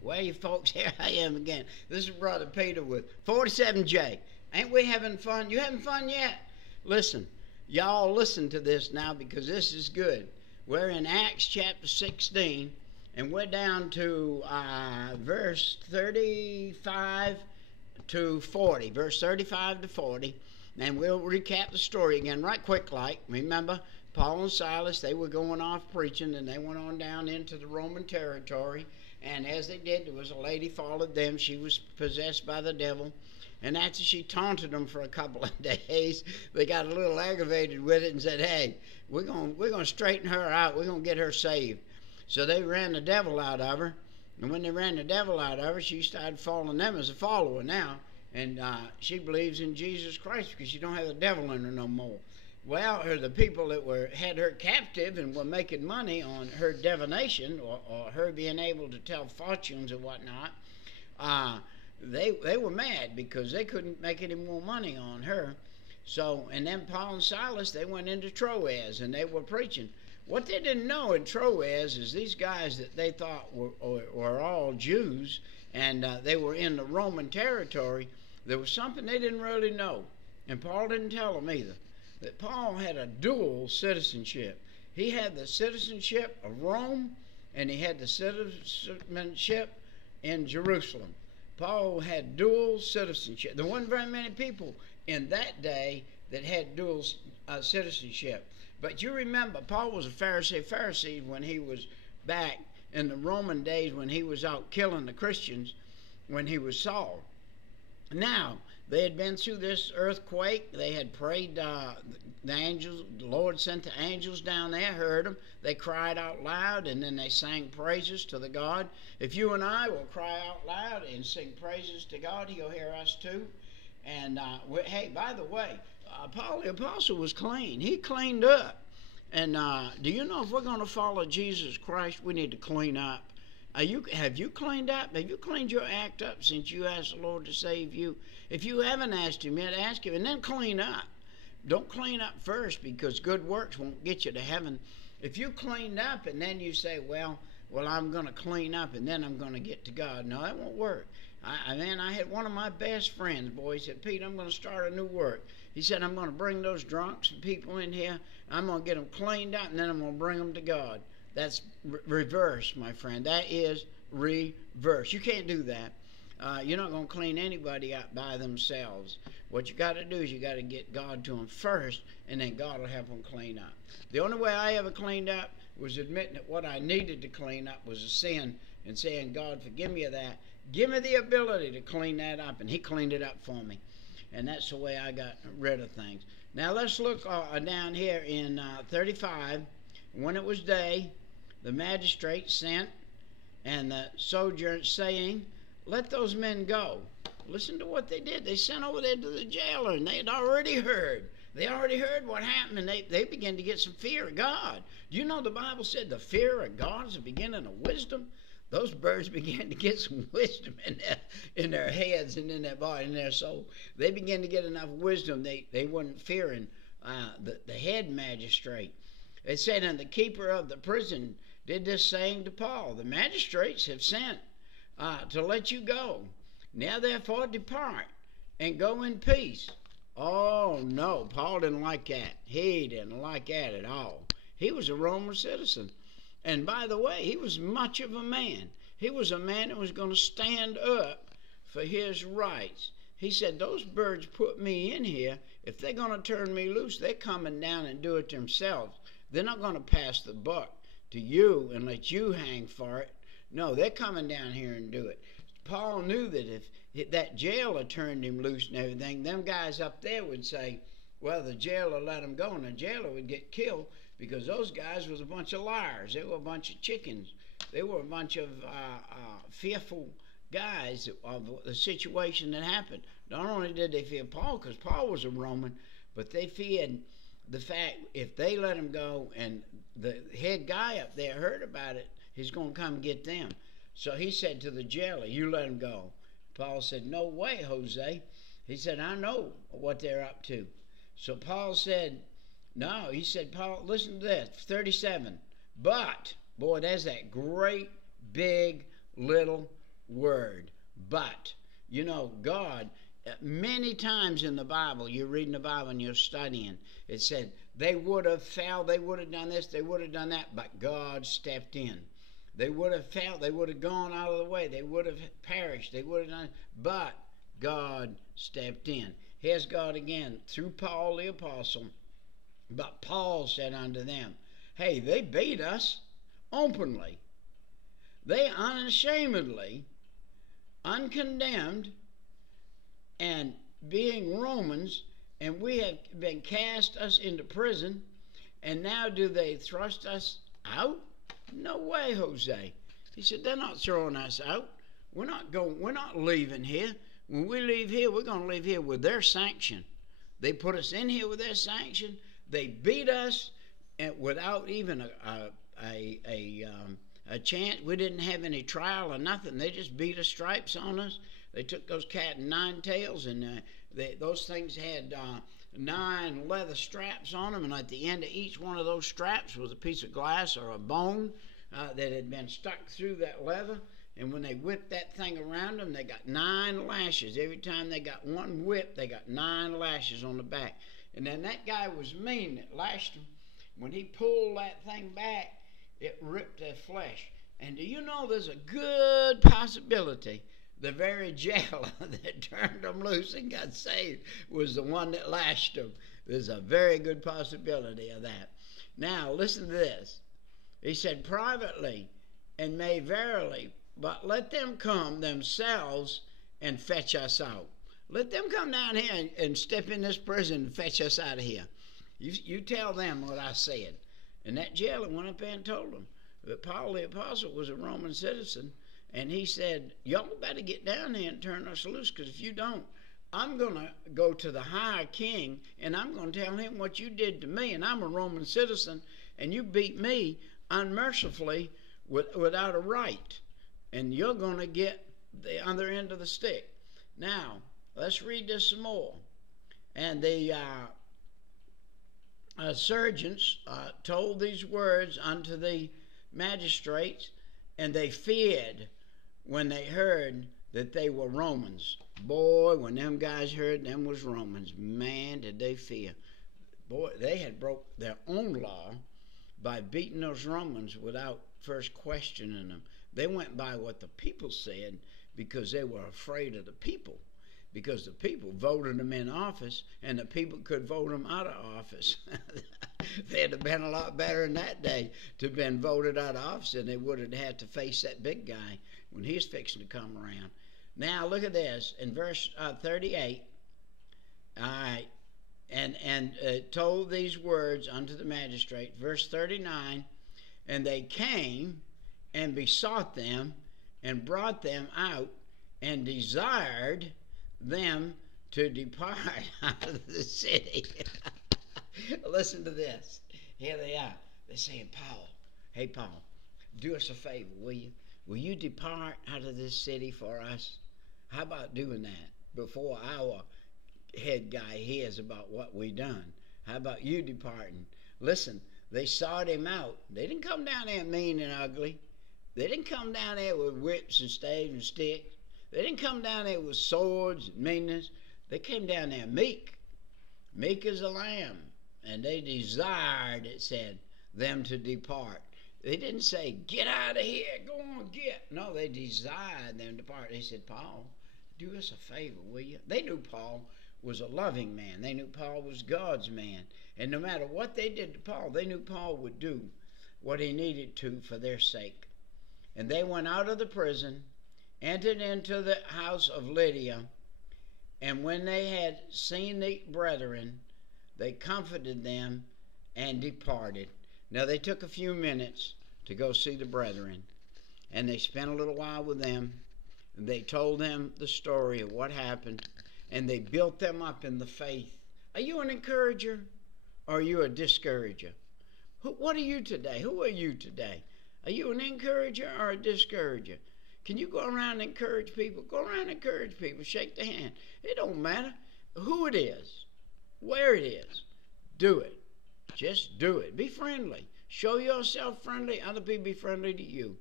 Well, you folks, here I am again. This is Brother Peter with 47J. Ain't we having fun? You having fun yet? Listen, y'all listen to this now because this is good. We're in Acts chapter 16, and we're down to verse 35 to 40. Verse 35 to 40. And we'll recap the story again right quick like. Remember, Paul and Silas, they were going off preaching, and they went on down into the Roman territory. And as they did, there was a lady followed them. She was possessed by the devil. And after she taunted them for a couple of days, they got a little aggravated with it and said, hey, we're gonna straighten her out. We're going to get her saved. So they ran the devil out of her. And when they ran the devil out of her, she started following them as a follower now. And she believes in Jesus Christ because she don't have the devil in her no more. Well, the people that had her captive and were making money on her divination or her being able to tell fortunes and whatnot, they were mad because they couldn't make any more money on her. So, and then Paul and Silas, they went into Troas and they were preaching. What they didn't know in Troas is these guys that they thought were all Jews, and they were in the Roman territory. There was something they didn't really know, and Paul didn't tell them either, that Paul had a dual citizenship. He had the citizenship of Rome, and he had the citizenship in Jerusalem. Paul had dual citizenship. There weren't very many people in that day that had dual citizenship. But you remember, Paul was a Pharisee when he was back in the Roman days when he was out killing the Christians, when he was Saul. Now, they had been through this earthquake. They had prayed, the angels, the Lord sent the angels down there, heard them. They cried out loud, and then they sang praises to the God. If you and I will cry out loud and sing praises to God, he'll hear us too. And, hey, by the way, Paul the Apostle was clean. He cleaned up. And do you know if we're going to follow Jesus Christ, we need to clean up? Have you cleaned up? Have you cleaned your act up since you asked the Lord to save you? If you haven't asked him yet, ask him and then clean up. Don't clean up first because good works won't get you to heaven. If you cleaned up and then you say, well, I'm going to clean up and then I'm going to get to God. No, that won't work. I had one of my best friends, boy. He said, Pete, I'm going to start a new work. He said, I'm going to bring those drunks and people in here. I'm going to get them cleaned up and then I'm going to bring them to God. That's reverse, my friend. That is reverse. You can't do that. You're not going to clean anybody up by themselves. What you got to do is you got to get God to them first, and then God will help them clean up. The only way I ever cleaned up was admitting that what I needed to clean up was a sin and saying, God, forgive me of that. Give me the ability to clean that up, and he cleaned it up for me. And that's the way I got rid of things. Now let's look down here in 35. When it was day, the magistrate sent and the sojourners saying, let those men go. Listen to what they did. They sent over there to the jailer, and they had already heard. They already heard what happened, and they began to get some fear of God. Do you know the Bible said the fear of God is the beginning of wisdom? Those birds began to get some wisdom in their heads and in their body and their soul. They began to get enough wisdom. They weren't fearing the head magistrate. It said, and the keeper of the prison did this saying to Paul, the magistrates have sent to let you go. Now therefore depart and go in peace. Oh no, Paul didn't like that. He didn't like that at all. He was a Roman citizen. And by the way, he was much of a man. He was a man that was going to stand up for his rights. He said, those birds put me in here. If they're going to turn me loose, they're coming down and do it themselves. They're not going to pass the buck to you and let you hang for it. No, they're coming down here and do it. Paul knew that if that jailer turned him loose and everything, them guys up there would say, well, the jailer let him go, and the jailer would get killed because those guys was a bunch of liars. They were a bunch of chickens. They were a bunch of fearful guys of the situation that happened. Not only did they fear Paul, because Paul was a Roman, but they feared the fact if they let him go and the head guy up there heard about it, he's going to come get them. So he said to the jailer, you let him go. Paul said, no way, Jose. He said, I know what they're up to. So Paul said, no, he said, Paul, listen to this, 37. But, boy, there's that great, big, little word. But, you know, God, many times in the Bible, you're reading the Bible and you're studying, it said they would have failed, they would have done this, they would have done that, but God stepped in. They would have failed, they would have gone out of the way, they would have perished, they would have done, but God stepped in. Here's God again through Paul the apostle. But Paul said unto them, hey, they beat us openly. They unashamedly, uncondemned, and being Romans, and we have been cast us into prison, and now do they thrust us out? No way, Jose. He said, they're not throwing us out. We're not leaving here. When we leave here, we're going to leave here with their sanction. They put us in here with their sanction. They beat us without even a chance. We didn't have any trial or nothing. They just beat us stripes on us. They took those cat and nine tails, and those things had 9 leather straps on them, and at the end of each one of those straps was a piece of glass or a bone that had been stuck through that leather. And when they whipped that thing around them, they got 9 lashes. Every time they got one whip, they got 9 lashes on the back. And then that guy was mean that lashed them. When he pulled that thing back, it ripped their flesh. And do you know there's a good possibility the very jailer that turned them loose and got saved was the one that lashed them? There's a very good possibility of that. Now, listen to this. He said, privately, and may verily, but let them come themselves and fetch us out. Let them come down here and step in this prison and fetch us out of here. You tell them what I said. And that jailer went up there and told them that Paul the apostle was a Roman citizen, and he said, y'all better get down here and turn us loose, because if you don't, I'm going to go to the higher king, and I'm going to tell him what you did to me, and I'm a Roman citizen, and you beat me unmercifully without a right, and you're going to get the other end of the stick. Now, let's read this some more. And the sergeants told these words unto the magistrates, and they feared when they heard that they were Romans. Boy, when them guys heard them was Romans, man, did they fear. Boy, they had broke their own law by beating those Romans without first questioning them. They went by what the people said because they were afraid of the people, because the people voted them in office and the people could vote them out of office. They'd have been a lot better in that day to have been voted out of office, and they would have had to face that big guy when he's fixing to come around. Now look at this in verse 38. All right, and told these words unto the magistrate. Verse 39, and they came and besought them and brought them out and desired them to depart out of the city. Listen to this. Here they are. They're saying, Paul, hey Paul, do us a favor, will you? Will you depart out of this city for us? How about doing that before our head guy hears about what we done? How about you departing? Listen, they sought him out. They didn't come down there mean and ugly. They didn't come down there with whips and staves and sticks. They didn't come down there with swords and meanness. They came down there meek as a lamb. And they desired, it said, them to depart. They didn't say, get out of here, go on, get. No, they desired them to depart. They said, Paul, do us a favor, will you? They knew Paul was a loving man. They knew Paul was God's man. And no matter what they did to Paul, they knew Paul would do what he needed to for their sake. And they went out of the prison, entered into the house of Lydia, and when they had seen the brethren, they comforted them and departed. Now they took a few minutes to go see the brethren, and they spent a little while with them, and they told them the story of what happened, and they built them up in the faith. Are you an encourager, or are you a discourager? What are you today? Who are you today? Are you an encourager or a discourager? Can you go around and encourage people? Go around and encourage people. Shake the hand. It don't matter who it is, where it is. Do it. Just do it. Be friendly. Show yourself friendly. Other people be friendly to you.